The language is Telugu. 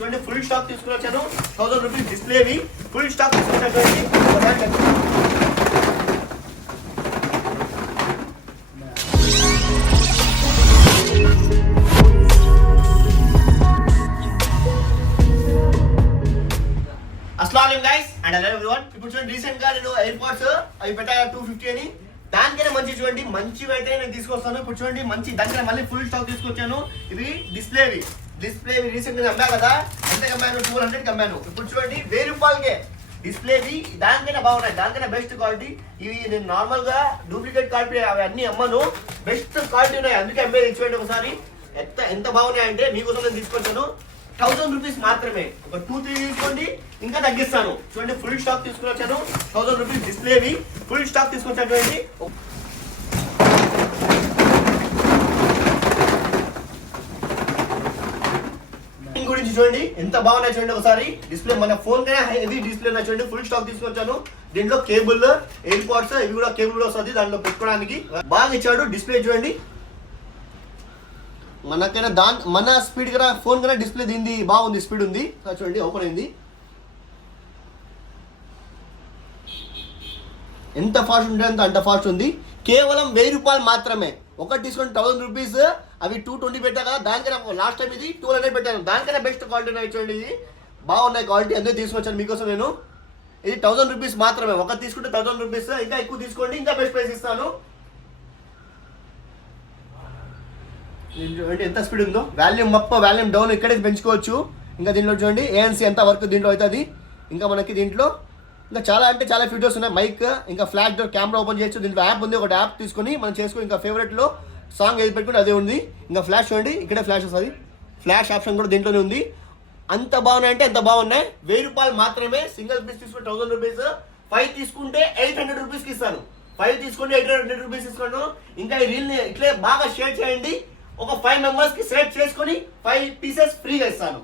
చూడండి ఫుల్ స్టాక్ తీసుకుని వచ్చాను 1000 రూపీస్ డిస్ప్లేవి ఫుల్ స్టాక్ తీసుకున్నటువంటి అస్సలాముఅలైకుం గైస్ అండ్ హలో ఎవ్రీవన్. ఇప్పుడు చూడండి రీసెంట్ గా నేను ఎయిర్పోర్ట్స్ అవి పెట్టాను 250 అని, దానికైనా మంచి చూడండి మంచివి అయితే నేను తీసుకొస్తాను. ఇప్పుడు చూడండి మంచి దానికైనా మళ్ళీ ఫుల్ స్టాక్ తీసుకొచ్చాను. ఇవి డిస్ప్లేవి రీసెంట్ గా అమ్మా కదా, ఎంత అమ్మాను 200 అమ్మాను. ఇప్పుడు చూడండి 1000 రూపాయలకే డిస్ప్లేవి, దానికైనా బాగున్నాయి, దానికైనా బెస్ట్ క్వాలిటీ. ఇవి నేను నార్మల్ గా డూప్లికేట్ క్వాలిటీ అవి అన్ని అమ్మను, బెస్ట్ క్వాలిటీ ఉన్నాయి, అందుకే అమ్మేది. చూడండి ఒకసారి ఎంత బాగున్నాయంటే మీకోసం నేను తీసుకొచ్చాను. 1000 రూపీస్ మాత్రమే, ఒక 2-3 తీసుకోండి ఇంకా తగ్గిస్తాను. చూడండి ఫుల్ స్టాక్ తీసుకుని వచ్చాను 1000 రూపీస్ డిస్ప్లేవి ఫుల్ స్టాక్ తీసుకొచ్చాను. గురించి చూడండి ఎంత బాగున్నాయి చూడండి ఒకసారి. డిస్ప్లే మన ఫోన్ కైనా హెవీ డిస్ప్లే ఉన్నాయి చూడండి. ఫుల్ స్టాక్ తీసుకొచ్చాను. దీంట్లో కేబుల్ ఎయిర్ పాడ్స్ ఇవి కూడా కేబుల్ కూడా వస్తుంది దాంట్లో పెట్టుకోవడానికి, బాగా ఇచ్చాడు. డిస్ప్లే చూడండి మనకైనా మన స్పీడ్ కన్నా ఫోన్ కన్నా డిస్ప్లే దీనిది బాగుంది, స్పీడ్ ఉంది. చూడండి ఓపెన్ అయింది, ఎంత ఫాస్ట్ ఉంటే అంత ఫాస్ట్ ఉంది. కేవలం 1000 రూపాయలు మాత్రమే. ఒకటి తీసుకొని 1000 రూపీస్, అవి 220 పెట్టా కదా, దానికైనా లాస్ట్ టైం ఇది 200 పెట్టాను, దానికైనా బెస్ట్ క్వాలిటీ ఉన్నాయి చూడండి. ఇది బాగున్నాయి క్వాలిటీ, అందుకే తీసుకొచ్చాను మీకోసం నేను. ఇది 1000 రూపీస్ మాత్రమే, ఒకటి తీసుకుంటే 1000 రూపీస్, ఇంకా ఎక్కువ తీసుకోండి ఇంకా బెస్ట్ ప్రైస్ ఇస్తాను. చూడండి ఎంత స్పీడ్ ఉందో, వాల్యూమ్ డౌన్ ఇక్కడే పెంచుకోవచ్చు. ఇంకా దీంట్లో చూడండి ANC ఎంత వర్క్ దీంట్లో అవుతుంది. ఇంకా మనకి దీంట్లో ఇంకా చాలా అంటే చాలా ఫీచర్స్ ఉన్నాయి. మైక్, ఇంకా ఫ్లాష్ డోర్, కెమెరా ఓపెన్ చేయొచ్చు. దీంట్లో యాప్ ఉంది, ఒక యాప్ తీసుకొని మనం చేసుకుని ఇంకా ఫేవరెట్లో సాంగ్ ఏది పెట్టుకుని అదే ఉంది. ఇంకా ఫ్లాష్ చూడండి ఇక్కడే ఫ్లాష్ వస్తుంది, ఫ్లాష్ ఆప్షన్ కూడా దీంట్లోనే ఉంది. అంత బాగున్నాయి అంటే ఎంత బాగున్నాయి. 1000 రూపాయలు మాత్రమే. సింగిల్ పీస్ తీసుకుంటే 1000 రూపీస్, 5 తీసుకుంటే 800 రూపీస్కి ఇస్తాను. 5 తీసుకుంటే 800 రూపీస్ ఇస్తాను. ఇంకా ఈ రీల్ని ఇట్లే బాగా షేర్ చేయండి. ఒక 5 మెంబర్స్కి సెలెక్ట్ చేసుకొని 5 పీసెస్ ఫ్రీగా ఇస్తాను.